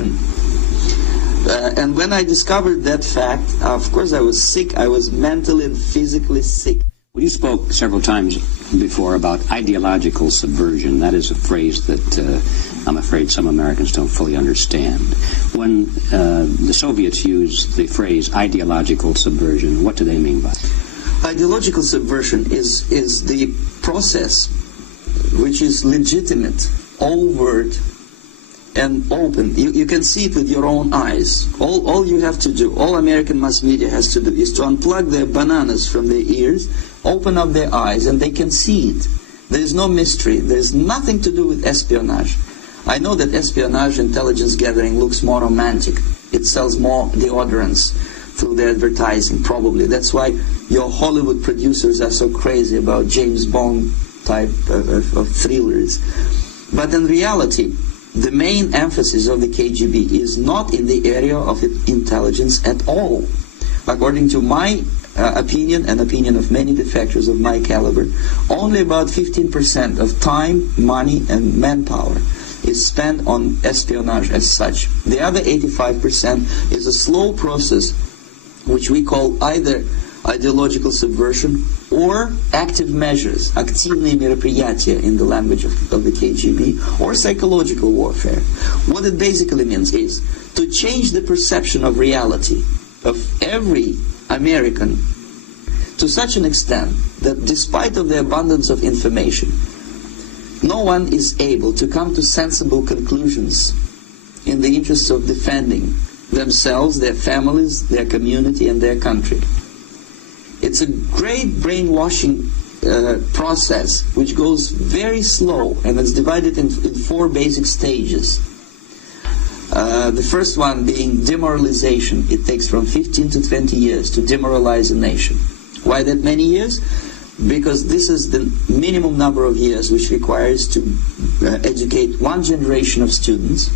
And when I discovered that fact, of course I was sick. I was mentally and physically sick. Well, you spoke several times before about ideological subversion. That is a phrase that I'm afraid some Americans don't fully understand. When the Soviets used the phrase ideological subversion, what do they mean by it? Ideological subversion is the process which is legitimate, overt, and open. You can see it with your own eyes. All you have to do, all American mass media has to do, is to unplug their bananas from their ears, open up their eyes, and they can see it. There is no mystery. There is nothing to do with espionage. I know that espionage intelligence gathering looks more romantic. It sells more deodorants through the advertising, probably. That's why your Hollywood producers are so crazy about James Bond type of thrillers. But in reality, the main emphasis of the KGB is not in the area of intelligence at all. According to my opinion and opinion of many defectors of my caliber, only about 15% of time, money, and manpower is spent on espionage as such. The other 85% is a slow process which we call either ideological subversion or active measures, активные мероприятия in the language of the KGB, or psychological warfare. What it basically means is to change the perception of reality of every American to such an extent that despite of the abundance of information, no one is able to come to sensible conclusions in the interests of defending themselves, their families, their community, and their country. It's a great brainwashing process which goes very slow, and it's divided in 4 basic stages. The first one being demoralization. It takes from 15 to 20 years to demoralize a nation. Why that many years? Because this is the minimum number of years which requires to educate one generation of students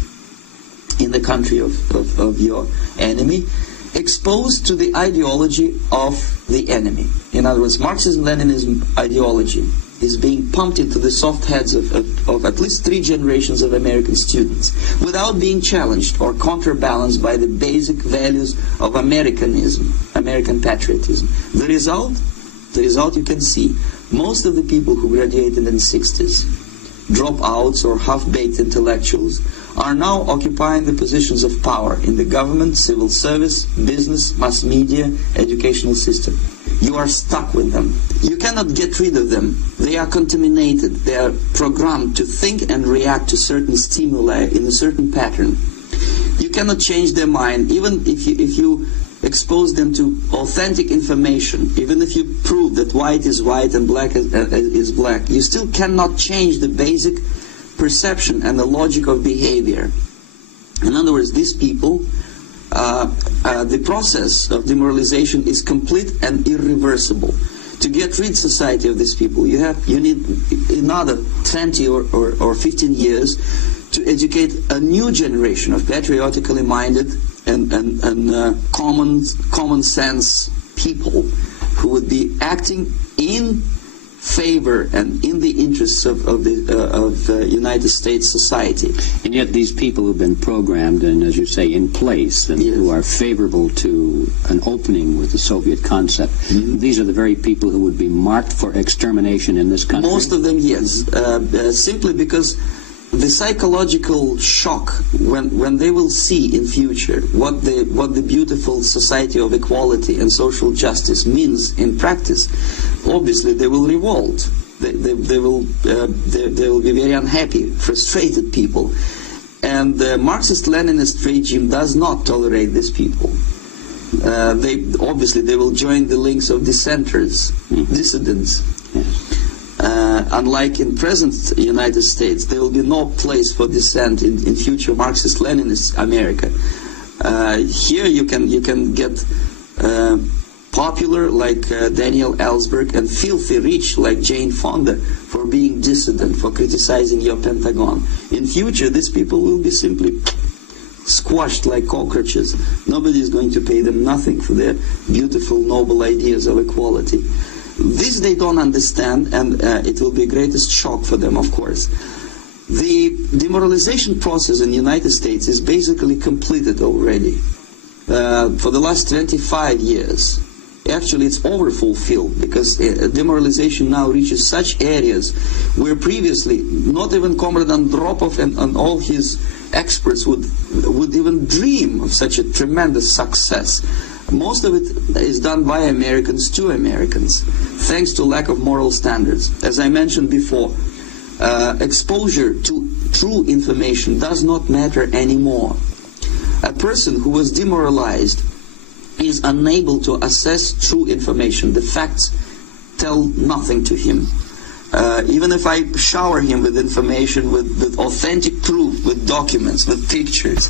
in the country of your enemy, exposed to the ideology of the enemy. In other words, Marxism-Leninism ideology is being pumped into the soft heads of at least 3 generations of American students without being challenged or counterbalanced by the basic values of Americanism, American patriotism. The result you can see. Most of the people who graduated in the 60s, dropouts or half-baked intellectuals, are now occupying the positions of power in the government, civil service, business, mass media, educational system. You are stuck with them. You cannot get rid of them. They are contaminated. They are programmed to think and react to certain stimuli in a certain pattern. You cannot change their mind, even if you expose them to authentic information, even if you prove that white is white and black is black. You still cannot change the basic perception and the logic of behavior. In other words, these people, the process of demoralization is complete and irreversible. To get rid of society of these people, you need another 20 or 15 years to educate a new generation of patriotically minded and common sense people who would be acting in favor and in the interests of United States society. And yet these people who've been programmed and, as you say, in place, and who are favorable to an opening with the Soviet concept, these are the very people who would be marked for extermination in this country? Most of them, yes. Simply because the psychological shock when they will see in future what the beautiful society of equality and social justice means in practice, obviously they will revolt. They will be very unhappy, frustrated people, and the Marxist-Leninist regime does not tolerate these people. They will join the links of dissenters, dissidents. Unlike in present United States, there will be no place for dissent in future Marxist-Leninist America. Here you can get popular like Daniel Ellsberg and filthy rich like Jane Fonda for being dissident, for criticizing your Pentagon. In future, these people will be simply squashed like cockroaches. Nobody is going to pay them nothing for their beautiful, noble ideas of equality. This they don't understand, and it will be greatest shock for them, of course. The demoralization process in the United States is basically completed already. For the last 25 years. Actually, it's overfulfilled, because demoralization now reaches such areas where previously not even Comrade Andropov and all his experts would even dream of such a tremendous success. Most of it is done by Americans to Americans, thanks to lack of moral standards. As I mentioned before, exposure to true information does not matter anymore. A person who was demoralized is unable to assess true information. The facts tell nothing to him. Even if I shower him with information, with authentic proof, with documents, with pictures,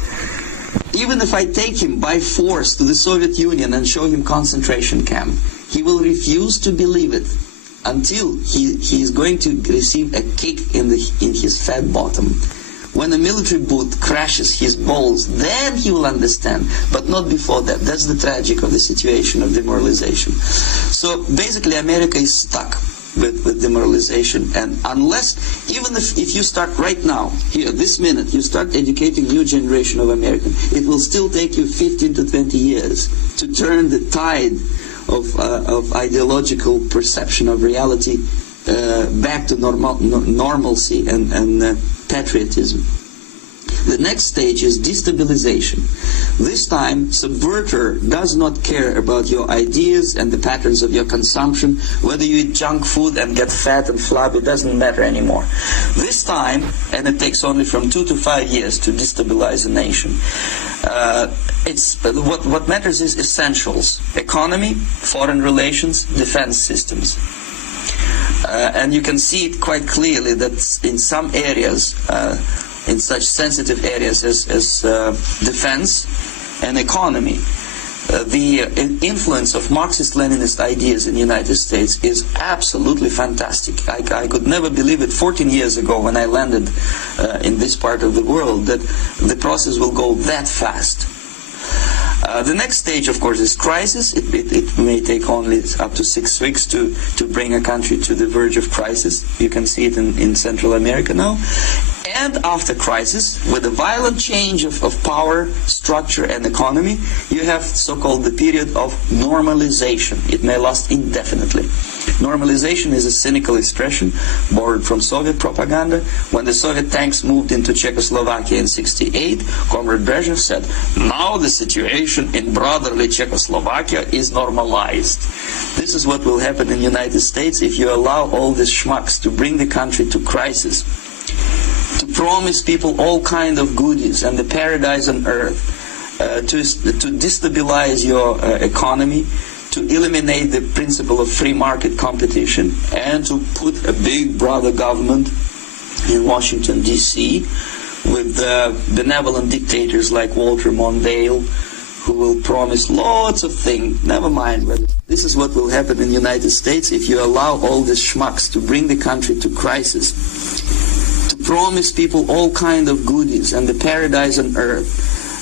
even if I take him by force to the Soviet Union and show him concentration camp, he will refuse to believe it until he is going to receive a kick in his fat bottom. When a military boot crashes his balls, then he will understand, but not before that. That's the tragic of the situation of demoralization. So basically America is stuck with demoralization, and unless, even if you start right now, here, this minute, you start educating new generation of Americans, it will still take you 15 to 20 years to turn the tide of ideological perception of reality back to normalcy and patriotism. The next stage is destabilization. This time, subverter does not care about your ideas and the patterns of your consumption. Whether you eat junk food and get fat and flabby, it doesn't matter anymore. This time, and it takes only from 2 to 5 years to destabilize a nation, what matters is essentials: economy, foreign relations, defense systems. And you can see it quite clearly that in some areas, in such sensitive areas as defense and economy, the influence of Marxist-Leninist ideas in the United States is absolutely fantastic. I could never believe it 14 years ago when I landed in this part of the world, that the process will go that fast. The next stage, of course, is crisis. It may take only up to 6 weeks to bring a country to the verge of crisis. You can see it in Central America now. And after crisis, with a violent change of power, structure, and economy, you have so-called the period of normalization. It may last indefinitely. Normalization is a cynical expression borrowed from Soviet propaganda. When the Soviet tanks moved into Czechoslovakia in '68, Comrade Brezhnev said, "Now the situation in brotherly Czechoslovakia is normalized." This is what will happen in the United States if you allow all these schmucks to bring the country to crisis, to promise people all kind of goodies and the paradise on earth, to destabilize your economy, to eliminate the principle of free market competition, and to put a big brother government in Washington, D.C., with benevolent dictators like Walter Mondale, who will promise lots of things. Never mind, but this is what will happen in the United States if you allow all these schmucks to bring the country to crisis, to promise people all kind of goodies and the paradise on earth,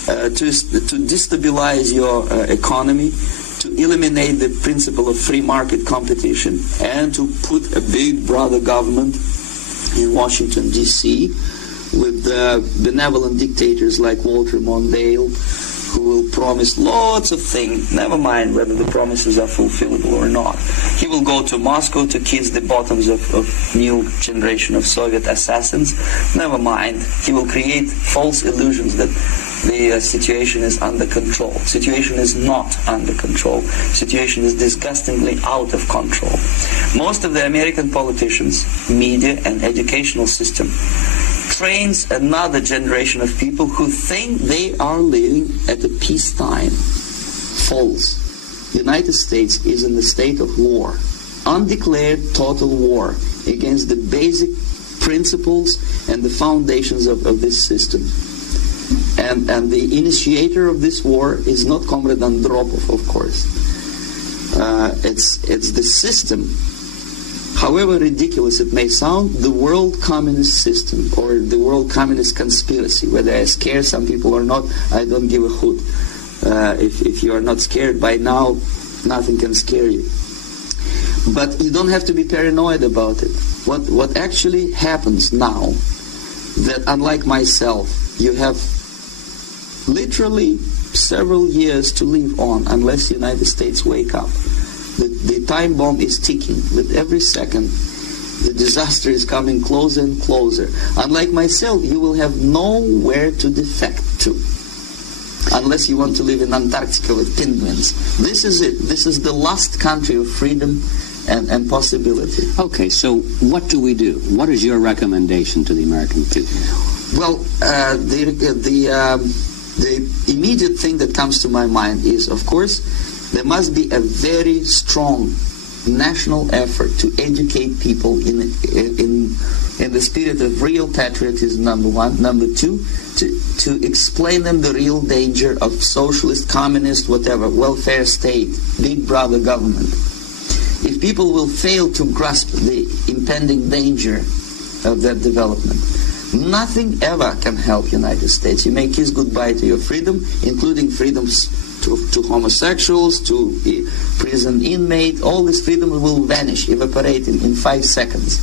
to destabilize your economy, to eliminate the principle of free market competition, and to put a big brother government in Washington, D.C., with benevolent dictators like Walter Mondale, who will promise lots of things. Never mind whether the promises are fulfillable or not. He will go to Moscow to kiss the bottoms of new generation of Soviet assassins. Never mind. He will create false illusions that the situation is under control. Situation is not under control. Situation is disgustingly out of control. Most of the American politicians, media, and educational system trains another generation of people who think they are living at a peacetime. False. The United States is in the state of war. Undeclared total war against the basic principles and the foundations of this system. And the initiator of this war is not Comrade Andropov, of course. It's the system. However ridiculous it may sound, the world communist system, or the world communist conspiracy. Whether I scare some people or not, I don't give a hoot. If you are not scared by now, nothing can scare you. But you don't have to be paranoid about it. What actually happens now that unlike myself, you have literally several years to live on unless the United States wake up. The time bomb is ticking. With every second, the disaster is coming closer and closer. Unlike myself, you will have nowhere to defect to, unless you want to live in Antarctica with penguins. This is it. This is the last country of freedom and possibility. Okay, so what do we do? What is your recommendation to the American people? Well, the immediate thing that comes to my mind is, of course, there must be a very strong national effort to educate people in the spirit of real patriotism, number one. Number two, to explain them the real danger of socialist, communist, whatever, welfare state, big brother government. If people will fail to grasp the impending danger of that development, nothing ever can help United States. You may kiss goodbye to your freedom, including freedoms to homosexuals, to prison inmate. All these freedoms will vanish, evaporate in 5 seconds.